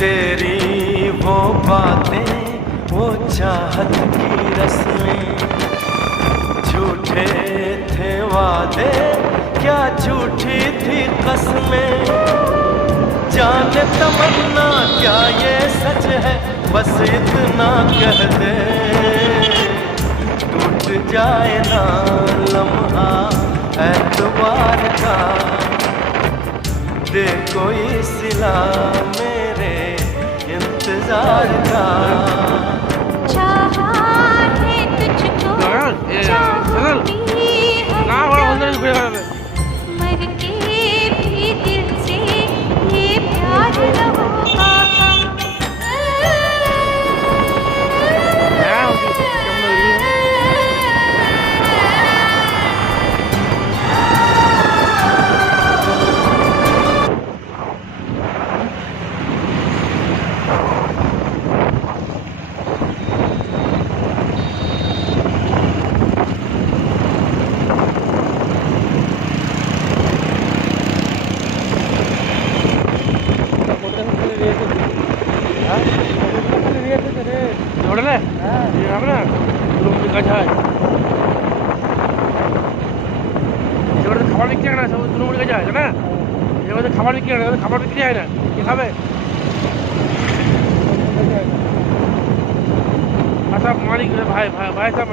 तेरी वो बातें, वो चाहत की रस्में, झूठे थे वादे, क्या झूठी थी कसमें। जाने तमन्ना क्या ये सच है, बस इतना कह दे, टूट जाए ना लम्हा एतबार का, दे कोई सिला मेरे इंतजार का। चाहा है तुझको, चाहती है, मर के भी दिल से ये प्यार न होगा कम। ನೋಡಲ್ಲ আমরা রুম কাজ হয় এবারে খাবার বিক্রি হয় না, সব রুম কাজ হয় না, এবারে খাবার বিক্রি হয় না, খাবার বিক্রি হয় না, কি খাবে? আচ্ছা মালিক ভাই ভাই ভাই সাহেব